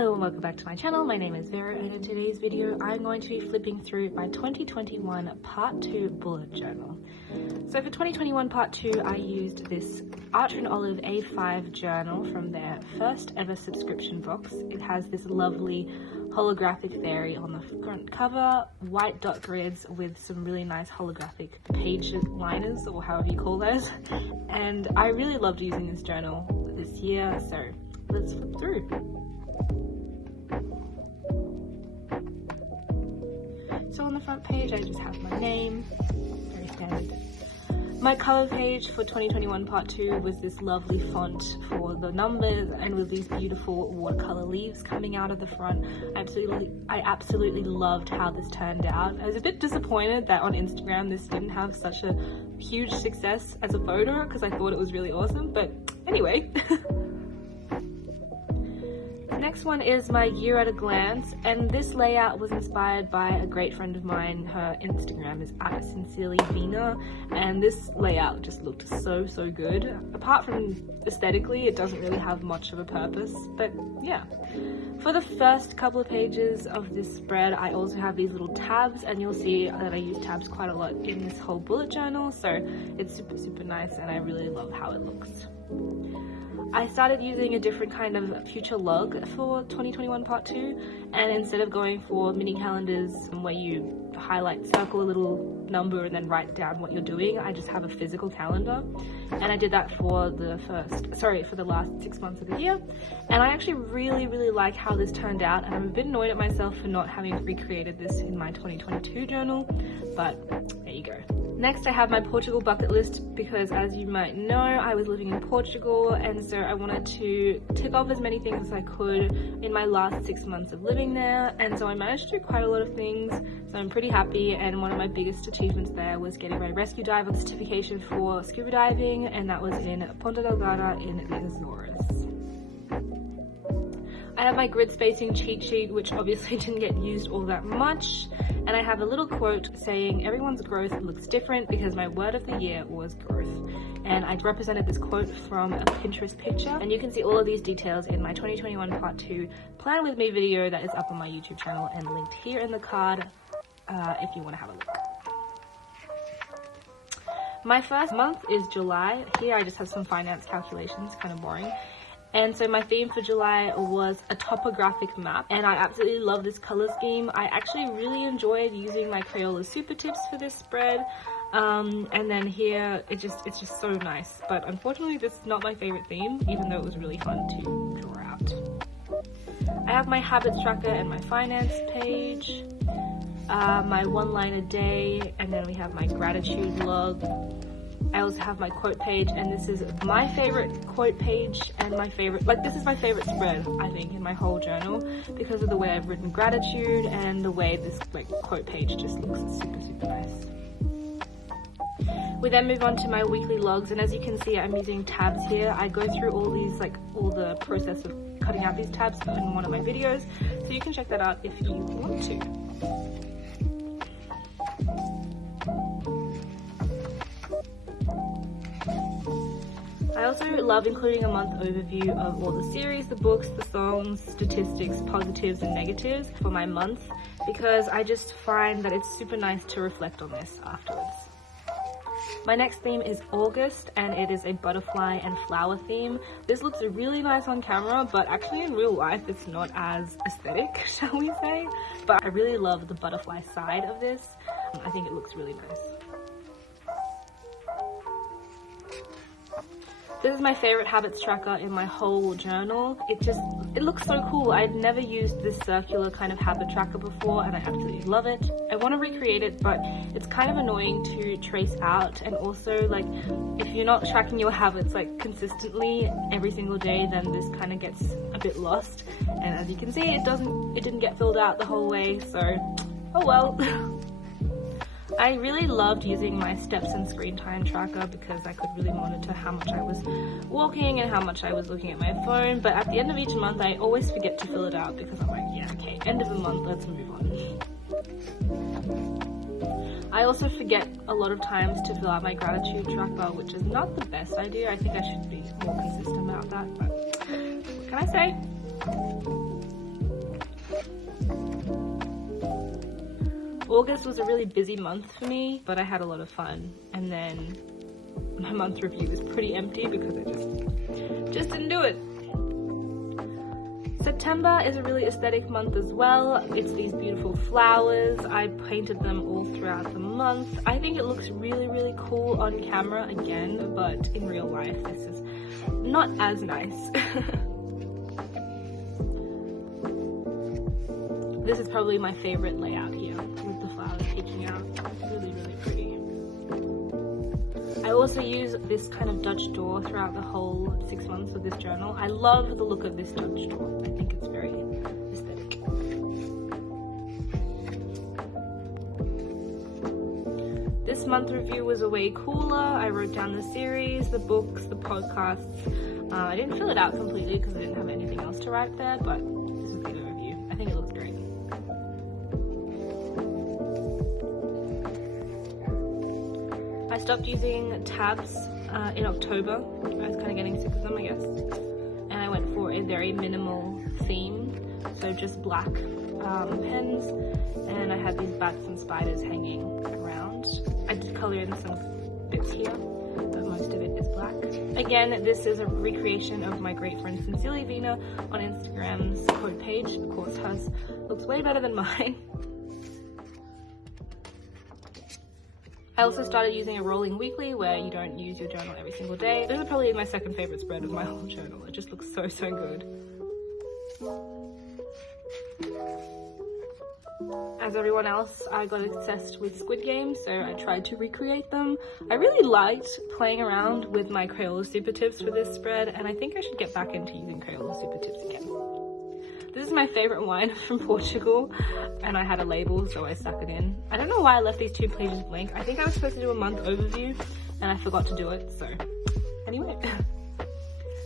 Hello and welcome back to my channel. My name is Vero, and in today's video I'm going to be flipping through my 2021 Part 2 bullet journal. So for 2021 Part 2 I used this Archer and Olive A5 journal from their first ever subscription box. It has this lovely holographic fairy on the front cover, white dot grids with some really nice holographic page liners, or however you call those, and I really loved using this journal this year, so let's flip through. So on the front page I just have my name, very standard. My color page for 2021 Part 2 was this lovely font for the numbers and with these beautiful watercolor leaves coming out of the front. I absolutely loved how this turned out. I was a bit disappointed that on Instagram this didn't have such a huge success as a photo because I thought it was really awesome, but anyway. Next one is my year at a glance, and this layout was inspired by a great friend of mine. Her Instagram is @sincerelyvina, and this layout just looked so good. Apart from aesthetically, it doesn't really have much of a purpose, but yeah. For the first couple of pages of this spread I also have these little tabs, and you'll see that I use tabs quite a lot in this whole bullet journal, so it's super nice and I really love how it looks. I started using a different kind of future log for 2021 Part 2, and instead of going for mini calendars where you highlight, circle a little number and then write down what you're doing, I just have a physical calendar, and I did that for the last 6 months of the year, and I actually really like how this turned out, and I'm a bit annoyed at myself for not having recreated this in my 2022 journal, but there you go. Next I have my Portugal bucket list because, as you might know, I was living in Portugal, and so I wanted to tick off as many things as I could in my last 6 months of living there, and so I managed to do quite a lot of things, so I'm pretty happy. And one of my biggest achievements there was getting my rescue diver certification for scuba diving, and that was in Ponta Delgada in the Azores. I have my grid spacing cheat sheet, which obviously didn't get used all that much, and I have a little quote saying everyone's growth looks different, because my word of the year was growth, and I represented this quote from a Pinterest picture, and you can see all of these details in my 2021 Part 2 Plan With Me video that is up on my YouTube channel and linked here in the card if you want to have a look. My first month is July. Here I just have some finance calculations, kind of boring. And so my theme for July was a topographic map, and I absolutely love this color scheme. I actually really enjoyed using my Crayola super tips for this spread, and then here it's just so nice. But unfortunately this is not my favorite theme, even though it was really fun to draw out. I have my habits tracker and my finance page, my one line a day, and then we have my gratitude log. I also have my quote page, and this is my favorite quote page and my favorite, this is my favorite spread, I think, in my whole journal, because of the way I've written gratitude and the way this quote page just looks super nice. We then move on to my weekly logs, and as you can see I'm using tabs here. I go through all these, all the process of cutting out these tabs in one of my videos, so you can check that out if you want to. I also love including a month overview of all the series, the books, the songs, statistics, positives and negatives for my month, because I just find that it's super nice to reflect on this afterwards. My next theme is August, and it is a butterfly and flower theme. This looks really nice on camera, but actually in real life it's not as aesthetic, shall we say, but I really love the butterfly side of this. I think it looks really nice. This is my favorite habits tracker in my whole journal. It looks so cool. I'd never used this circular kind of habit tracker before, and I absolutely love it. I want to recreate it, but it's kind of annoying to trace out, and also if you're not tracking your habits consistently every single day, then this kind of gets a bit lost. And as you can see, it didn't get filled out the whole way, so oh well. I really loved using my steps and screen time tracker because I could really monitor how much I was walking and how much I was looking at my phone, but at the end of each month I always forget to fill it out because I'm like, yeah, okay, end of the month, let's move on. I also forget a lot of times to fill out my gratitude tracker, which is not the best idea. I think I should be more consistent about that, but what can I say? August was a really busy month for me, but I had a lot of fun. And then my month review was pretty empty because I just didn't do it. September is a really aesthetic month as well. It's these beautiful flowers. I painted them all throughout the month. I think it looks really, really cool on camera again, but in real life this is not as nice. This is probably my favorite layout here, with the flowers peeking out. Really, really pretty. I also use this kind of Dutch door throughout the whole 6 months of this journal. I love the look of this Dutch door. I think it's very aesthetic. This month review was a way cooler. I wrote down the series, the books, the podcasts. I didn't fill it out completely because I didn't have anything else to write there, but this is the overview. I think it looks great. I stopped using tabs in October. I was kind of getting sick of them, I guess. And I went for a very minimal theme. So just black pens. And I had these bats and spiders hanging around. I did color in some bits here, but most of it is black. Again, this is a recreation of my great friend Sincerely Vina on Instagram's quote page. Of course, hers looks way better than mine. I also started using a rolling weekly where you don't use your journal every single day. This is probably my second favorite spread of my whole journal. It just looks so, so good. As everyone else, I got obsessed with Squid Games, so I tried to recreate them. I really liked playing around with my Crayola super tips for this spread, and I think I should get back into using Crayola super tips again. This is my favorite wine from Portugal, and I had a label, so I stuck it in. I don't know why I left these 2 pages blank. I think I was supposed to do a month overview, and I forgot to do it, so anyway.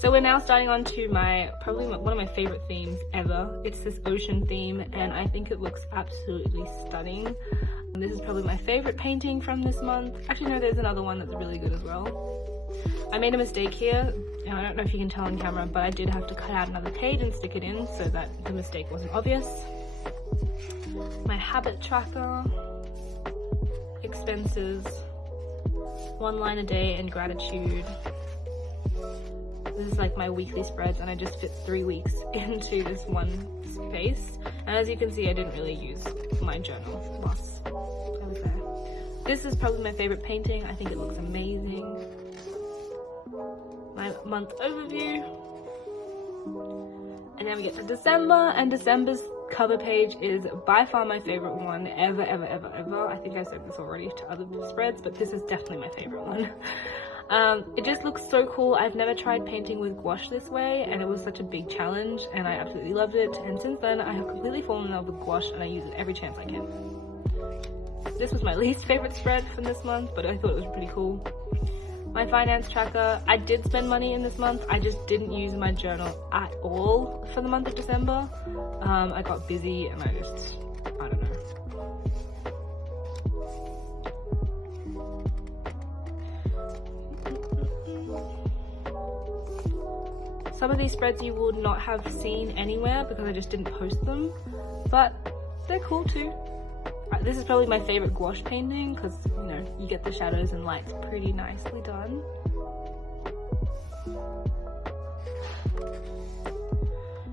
So we're now starting on to probably one of my favorite themes ever. It's this ocean theme, and I think it looks absolutely stunning. And this is probably my favorite painting from this month. Actually, no, there's another one that's really good as well. I made a mistake here, and I don't know if you can tell on camera, but I did have to cut out another page and stick it in so that the mistake wasn't obvious. My habit tracker, expenses, 1 line a day, and gratitude. This is like my weekly spreads, and I just fit 3 weeks into this one space. And as you can see, I didn't really use my journal whilst I was there. This is probably my favorite painting. I think it looks amazing. My month overview. And then we get to December, and December's cover page is by far my favorite one ever. I think I said this already to other spreads, but this is definitely my favorite one. It just looks so cool. I've never tried painting with gouache this way, and it was such a big challenge, and I absolutely loved it. And since then, I have completely fallen in love with gouache, and I use it every chance I can. This was my least favorite spread from this month, but I thought it was pretty cool. My finance tracker, I did spend money in this month. I just didn't use my journal at all for the month of December. I got busy, and I don't know. Some of these spreads you will not have seen anywhere because I just didn't post them, but they're cool too. This is probably my favorite gouache painting because, you know, you get the shadows and lights pretty nicely done.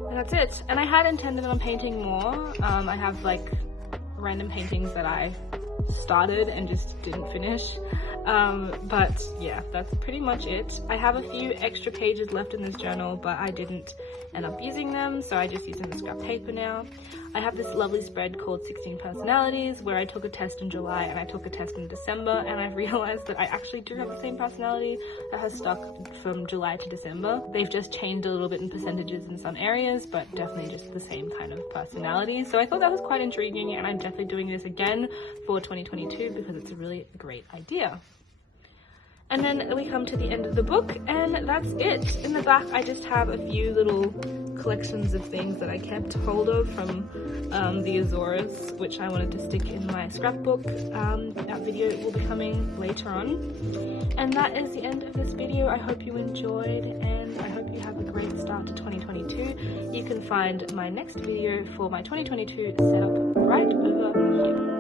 And that's it. And I had intended on painting more. I have like random paintings that I started and just didn't finish. But yeah, that's pretty much it. I have a few extra pages left in this journal, but I didn't end up using them, so I just use them as scrap paper now. I have this lovely spread called 16 Personalities where I took a test in July and I took a test in December, and I've realized that I actually do have the same personality that has stuck from July to December. They've just changed a little bit in percentages in some areas, but definitely just the same kind of personality. So I thought that was quite intriguing, and I'm definitely doing this again for 2022 because it's a really great idea. And then we come to the end of the book, and that's it. In the back, I just have a few little collections of things that I kept hold of from the Azores, which I wanted to stick in my scrapbook. That video will be coming later on. And that is the end of this video. I hope you enjoyed, and I hope you have a great start to 2022. You can find my next video for my 2022 setup right over here.